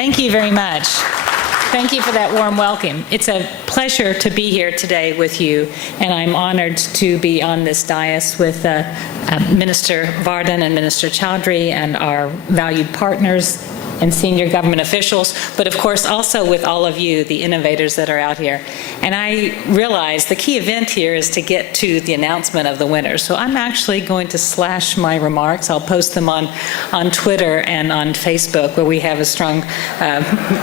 Thank you very much. Thank you for that warm welcome. It's a pleasure to be here today with you, and I'm honored to be on this dais with Minister Vardhan and Minister Chaudhry and our valued partners and senior government officials, but of course also with all of you, the innovators that are out here. And I realize the key event here is to get to the announcement of the winners. So I'm actually going to slash my remarks. I'll post them on Twitter and on Facebook, where we have a strong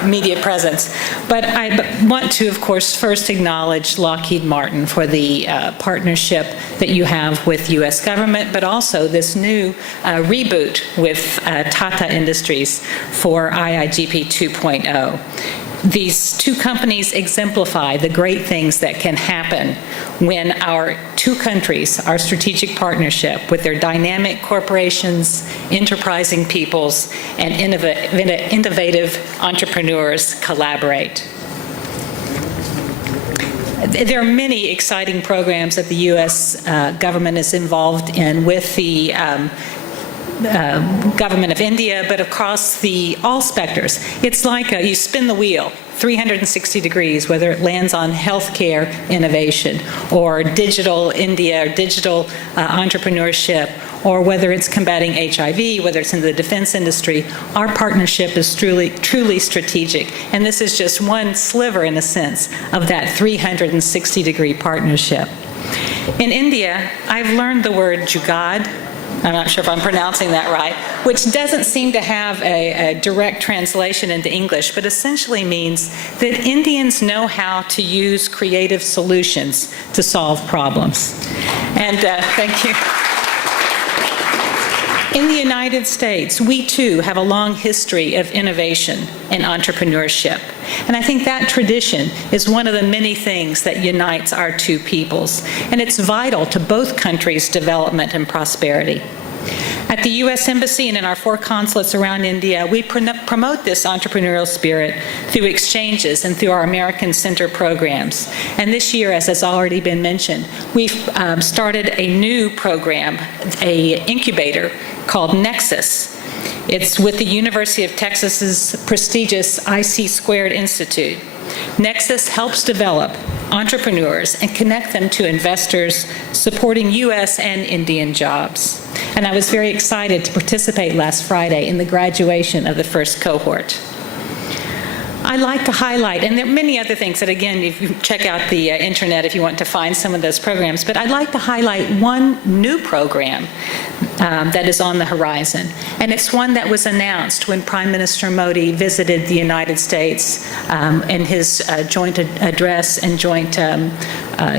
media presence. But I want to, of course, first acknowledge Lockheed Martin for the partnership that you have with U.S. government, but also this new reboot with Tata Industries for IIGP 2.0. These two companies exemplify the great things that can happen when our two countries, our strategic partnership with their dynamic corporations, enterprising peoples, and innovative entrepreneurs collaborate. There are many exciting programs that the U.S. government is involved in with the government of India, but across all specters. It's like you spin the wheel 360 degrees, whether it lands on healthcare innovation or digital India or digital entrepreneurship, or whether it's combating HIV, whether it's in the defense industry. Our partnership is truly strategic, and this is just one sliver, in a sense, of that 360-degree partnership. In India, I've learned the word jugaad. I'm not sure if I'm pronouncing that right, which doesn't seem to have a direct translation into English, but essentially means that Indians know how to use creative solutions to solve problems. And thank you. In the United States, we too have a long history of innovation and entrepreneurship. And I think that tradition is one of the many things that unites our two peoples. And it's vital to both countries' development and prosperity. At the U.S. Embassy and in our 4 consulates around India, we promote this entrepreneurial spirit through exchanges and through our American Center programs. And this year, as has already been mentioned, we've started a new program, an incubator called Nexus. It's with the University of Texas's prestigious IC² Institute. Nexus helps develop entrepreneurs and connect them to investors supporting U.S. and Indian jobs. And I was very excited to participate last Friday in the graduation of the first cohort. I'd like to highlight, and there are many other things that, again, if you check out the internet if you want to find some of those programs, but I'd like to highlight one new program that is on the horizon. And it's one that was announced when Prime Minister Modi visited the United States in his joint address and joint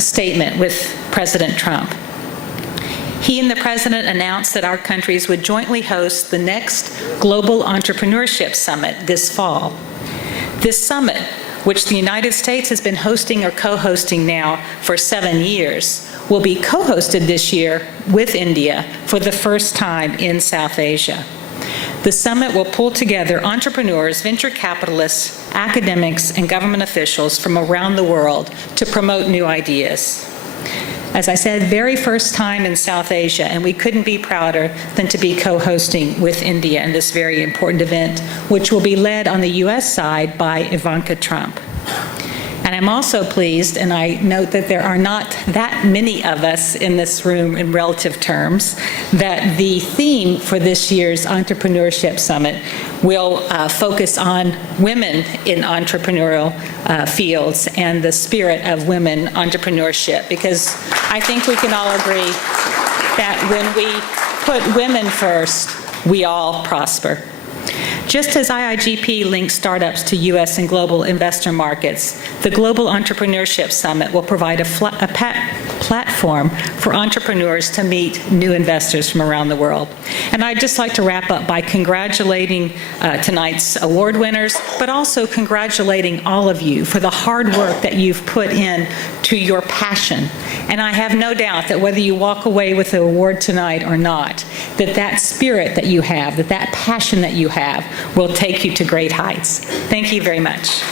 statement with President Trump. He and the President announced that our countries would jointly host the next Global Entrepreneurship Summit this fall. This summit, which the United States has been hosting or co-hosting now for 7 years, will be co-hosted this year with India for the first time in South Asia. The summit will pull together entrepreneurs, venture capitalists, academics, and government officials from around the world to promote new ideas. As I said, very first time in South Asia, and we couldn't be prouder than to be co-hosting with India in this very important event, which will be led on the U.S. side by Ivanka Trump. And I'm also pleased, and I note that there are not that many of us in this room in relative terms, that the theme for this year's Entrepreneurship Summit will focus on women in entrepreneurial fields and the spirit of women entrepreneurship, because I think we can all agree that when we put women first, we all prosper. Just as IIGP links startups to U.S. and global investor markets, the Global Entrepreneurship Summit will provide a platform for entrepreneurs to meet new investors from around the world. And I'd just like to wrap up by congratulating tonight's award winners, but also congratulating all of you for the hard work that you've put in to your passion. And I have no doubt that whether you walk away with the award tonight or not, that spirit that you have, that passion that you have, will take you to great heights. Thank you very much.